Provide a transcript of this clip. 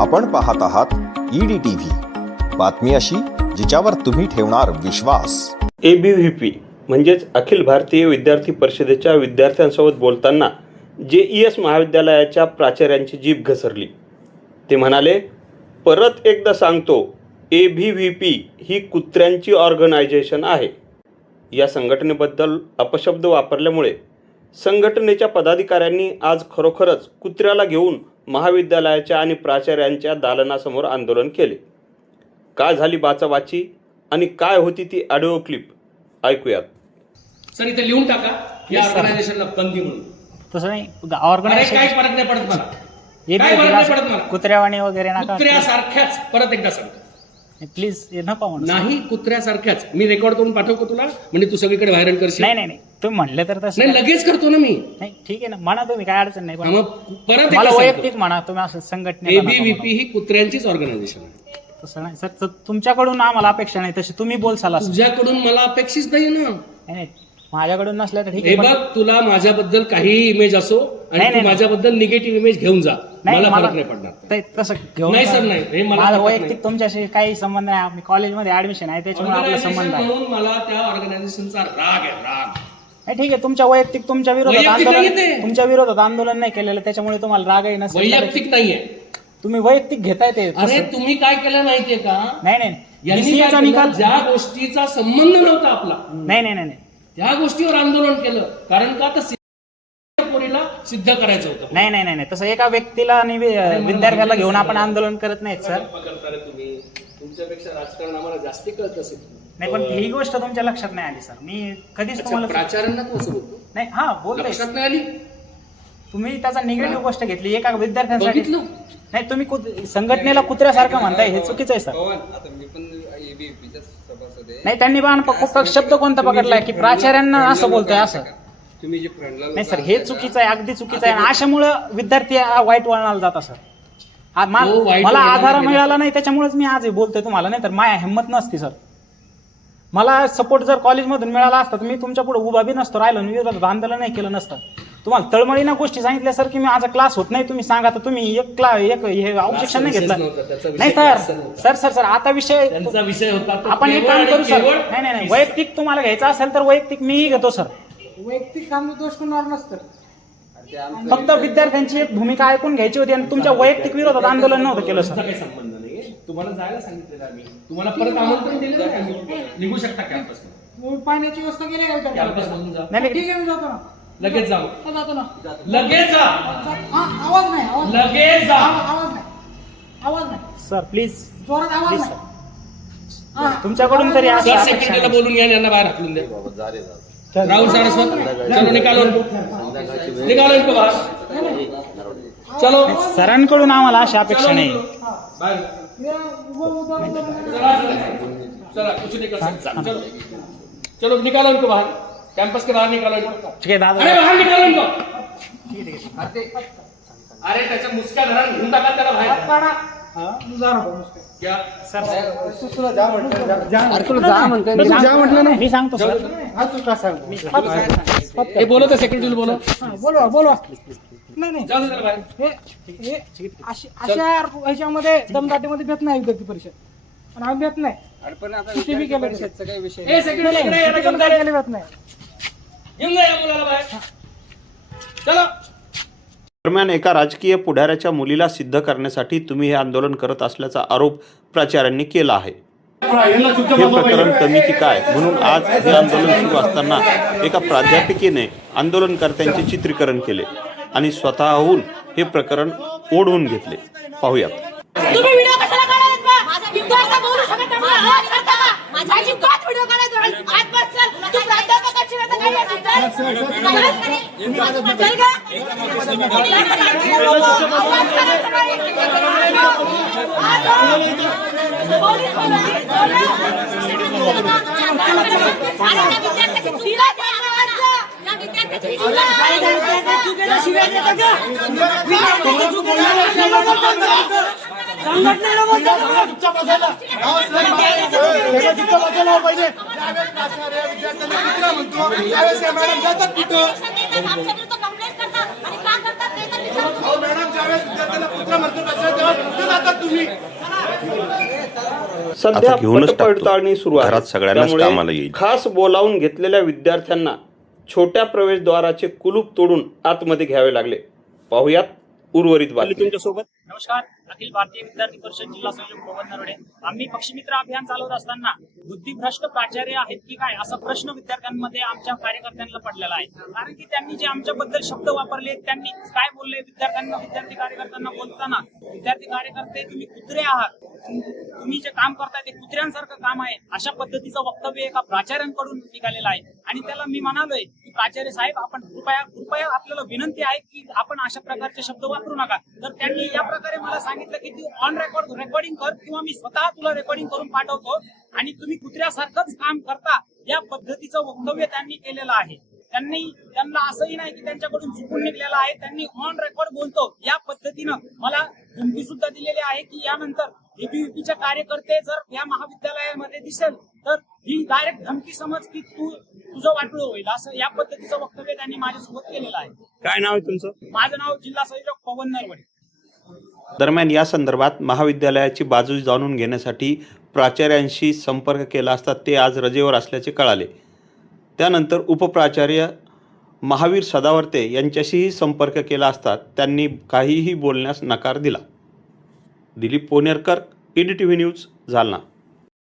आपण पाहत आहात EDTV, बातमी अशी जिच्यावर तुम्ही ठेवणार विश्वास. ABVP म्हणजेच अखिल भारतीय विद्यार्थी परिषदेच्या विद्यार्थ्यांसोबत बोलताना JES महाविद्यालयाच्या प्राचार्यांची जीभ घसरली. ते म्हणाले, परत एकदा सांगतो, ABVP ही कुत्र्यांची ऑर्गनायझेशन आहे. या संघटनेबद्दल अपशब्द वापरल्यामुळे संघटनेच्या पदाधिकाऱ्यांनी आज खरोखरच कुत्र्याला घेऊन महाविद्यालयाच्या आणि प्राचार्यांच्या दालनासमोर आंदोलन केले. काय झाली बाचाबाची आणि काय होती ती ऑडिओ क्लिप ऐकूयात. सर इथे लिहून टाका या ऑर्गनायझेशनला बंदी म्हणून. तसं नाही ऑर्गनायझेशन काय फरक नाही पडत मला. हे काय फरक नाही पडत मला. कुत्र्यावाणी वगैरे नका कुत्र्यासारख्याच परत एकदा सांगतो. प्लीज नका म्हणू. नाही कुत्र्यासारख्याच. मी रेकॉर्ड करून पाठवतो तुला, म्हणजे तू सगळीकडे व्हायरल करशील. नाही तुम्ही म्हणले तर तसं नाही लगेच करतो ना मी. नाही ठीक आहे ना, म्हणा तुम्ही, काय अडचण नाही. पण मग परत मला एकदा वैयक्तिक म्हणा तुम्ही, असं संघटने ABVP ही कुत्र्यांचीच ऑर्गनायझेशन आहे. तसं नाही सर, तुमच्याकडून आम्हाला अपेक्षा नाही तशी तुम्ही बोलसाल असं. तुझ्याकडून मला अपेक्षित नाही ना. नाही माझ्याकडून नसल्या तर ठीक हे आहे. बघ, तुला माझ्याबद्दल काही इमेज असो आणि तू माझ्याबद्दल निगेटिव्ह इमेज घेऊन जा, मला फरक नाही पडणार. तसं घेऊन नाही सर, नाही हे मला माझा वैयक्तिक तुमच्याशी काही संबंध नाही. आम्ही कॉलेजमध्ये ऍडमिशन आहे त्याच्यामुळे आपला संबंध आहे. म्हणून मला त्या ऑर्गनायझेशनचा राग आहे, राग. नाही ठीक आहे, तुमच्या वैयक्तिक तुमच्या विरोधात वैयक्तिक आंदोलन, नाहीये ते. तुमच्या विरोधात आंदोलन नाही केलेलं त्याच्यामुळे तुम्हाला रागही नसेल. वैयक्तिक नाहीये. तुम्ही वैयक्तिक घेताय ते. अरे तुम्ही काय केलं माहितीये का? नाही यांनी BCA काय चा केलं? निकाल ज्या गोष्टीचा संबंध नव्हता आपला, नाही त्या गोष्टीवर आंदोलन केलं. कारण का तर पोरीला सिद्ध करायचं होतं. नाही तसं एका व्यक्तीला आणि विद्यार्थ्याला घेऊन आपण आंदोलन करत नाहीत सर. करताय तुम्ही. तुमच्यापेक्षा राजकारण आम्हाला जास्ती कळत असेल. नाही पण ही गोष्ट तुमच्या लक्षात नाही आली सर. मी कधीच तुम्हाला प्राचार्यांना तू असं बोलतो, नाही बोलतोय. लक्षात नाही आली. तुम्ही त्याचा निगेटिव्ह गोष्ट घेतली एका विद्यार्थ्यांसाठी. बघितलं? नाही तुम्ही संघटनेला कुत्र्यासारखं म्हणताय, हे चुकीचं आहे सर. नाही त्यांनी पण शब्द कोणता पकडलाय की प्राचार्यांना असं बोलतोय असं. तुम्ही जे नाही सर, हे चुकीचं आहे, अगदी चुकीचं आहे. आणि अशामुळे विद्यार्थी वाईट वळणाला जातात सर. मला आधार मिळाला नाही त्याच्यामुळेच मी आज बोलतोय तुम्हाला, नाही तर माझ्या हिंमत नसती सर. मला सपोर्ट जर कॉलेजमधून मिळाला असता तर मी तुमच्या पुढे उभा बी नसतो राहिलो, विरोधात आंदोलन नाही केलं नसतं. तुम्हाला तळमळीना गोष्टी सांगितल्या सर की मी आज क्लास होत नाही, तुम्ही सांगा तर तुम्ही एक हे ऑब्जेक्शन नाही घेतलं. नाही सर आता विषय त्यांचा विषय होता. आपण एक काम करू सर. नाही वैयक्तिक तुम्हाला घ्यायचं असेल तर वैयक्तिक मीही घेतो सर. वैयक्तिक काम दोष कोणावर नसतं. फक्त विद्यार्थ्यांची एक भूमिका ऐकून घ्यायची होती आणि तुमच्या वैयक्तिक विरोधात आंदोलन नव्हतं केलं सर. काही संबंध नाही. तुम्हाला जायला सांगितलेलं आम्ही. तुम्हाला परत आमंत्रण दिलं ना आम्ही. निघू शकता कॅम्पस. पाण्याची व्यवस्था केली का? कॅम्पस मधून जा. नाही ठीक आहे, मी जातो ना. लगेच जा. जातो ना. लगेच जा. आवाज नाही. लगेच जा. आवाज नाही सर प्लीज जोरात आवाज नाही. तुमच्याकडून तरी असं सर अपेक्षा सेक्रेटरीला नाही. बोलून यांना बाहेर हाकलून द्या. राहुल सारस्वत, चलो निकालो इनको बाहर. चलो सरांकडून आम्हाला अशी अपेक्षा नाही. बाहेर. चला कुछ नहीं कर सकते. चलो चलो निकालो इनको बाहर. कैंपस के बाहर निकालो इनको. ठीक आहे दादा. अरे बाहर निकालो इनको. अरे त्याच्या मुसक्या धरण घेऊन टाका त्याला बाहेर. क्या सर मी सांगतो सर. हे बोलत आहे सेक्रेटरी बोलो. बोलवा. नाही जाऊ दे त्याला बाहेर. हे अशा ह्याच्यामध्ये दमदाटीमध्ये भेट नाही विद्यार्थी परिषद, आणि आम्ही भेट नाही. किती बी केलं ए सेक्रेटरी इकडे ये, इकडे ये. भेट नाही. घेऊन जा या मुलाला बाहेर. चलो. दरम्यान एका राजकीय पुढाऱ्याच्या मुलीला सिद्ध करण्यासाठी तुम्ही हे आंदोलन करत असल्याचा आरोप प्राचार्यांनी केला आहे. हे प्रकरण कमी की काय म्हणून आज हे आंदोलन सुरू असताना एका प्राध्यापिकेने आंदोलनकर्त्यांचे चित्रीकरण केले आणि स्वतःहून हे प्रकरण ओढवून घेतले. पाहूयात. तुम्ही व्हिडिओ कशाला काढायला बा? माझा विद्यार्थी बोलू शकत नाही. आवाज करता का? माझा अजिबात व्हिडिओ काढायचा नाही. आज बस चल. तू प्राध्यापकाची वेळ काही असेल चल. चल का? आवाज करायचा नाही. पोलीस बोला. अरे त्या विद्यार्थ्याची चुकीला या विद्यार्थ्याची चुकीला शिवाय देता का? विद्यार्थ्याची चुकीला संघटनेला बोलतात. मॅडम सध्या आता घेऊनच टाकतो. पडताळणी सुरू आहे. घरात सगळ्यांनाच त्यामुळे कामाला येईल. खास बोलावून घेतलेल्या विद्यार्थ्यांना छोट्या प्रवेशद्वाराचे कुलूप तोडून आतमध्ये घ्यावे लागले. पाहुयात उर्वरित बातमी. तुमच्यासोबत नमस्कार. अखिल भारतीय विद्यार्थी परिषद जिल्हा संयोजक पवन नरवडे. आम्ही पक्षमित्र अभियान चालवत असताना बुद्धिभ्रष्ट प्राचार्य आहेत की काय असा प्रश्न विद्यार्थ्यांमध्ये आमच्या कार्यकर्त्यांना पडलेला आहे. कारण की त्यांनी जे आमच्याबद्दल शब्द वापरले, त्यांनी काय बोलले विद्यार्थ्यांना, विद्यार्थी कार्यकर्त्यांना बोलताना, विद्यार्थी कार्यकर्ते तुम्ही कुत्रे आहात, तुम्ही जे काम करताय ते कुत्र्यांसारखं काम आहे, अशा पद्धतीचं वक्तव्य एका प्राचार्यांकडून निघालेलं आहे. आणि त्याला मी म्हणालोय की प्राचार्य साहेब, आपण कृपया आपल्याला विनंती आहे की आपण अशा प्रकारचे शब्द वापरू नका. तर त्यांनी या प्रकारे मला सांगितलं की तू ऑन रेकॉर्डिंग कर किंवा मी स्वतः तुला रेकॉर्डिंग करून पाठवतो आणि तुम्ही कुत्र्यासारखंच काम करता, या पद्धतीचं वक्तव्य त्यांनी केलेलं आहे. त्यांना असंही नाही की त्यांच्याकडून चुकून निघलेलं आहे, त्यांनी ऑन रेकॉर्ड बोलतो या पद्धतीनं मला धमकी सुद्धा दिलेली आहे की यानंतर एबीव्हीपीचे कार्यकर्ते जर या महाविद्यालयामध्ये दिसेल तर ही डायरेक्ट धमकी समज की तुझं वाटलं होईल, असं या पद्धतीचं वक्तव्य त्यांनी माझ्यासोबत केलेलं आहे. काय नाव आहे तुमचं? माझं नाव जिल्हा संयोजक पवन नरवडे. दरम्यान या संदर्भात महाविद्यालयाची बाजू जाणून घेण्यासाठी प्राचार्यांशी संपर्क केला असता ते आज रजेवर असल्याचे कळाले. त्यानंतर उपप्राचार्य महावीर सदावर्ते यांच्याशीही संपर्क केला असता त्यांनी काहीही बोलण्यास नकार दिला. Dilip Ponerkar, EDTV news, Jalna.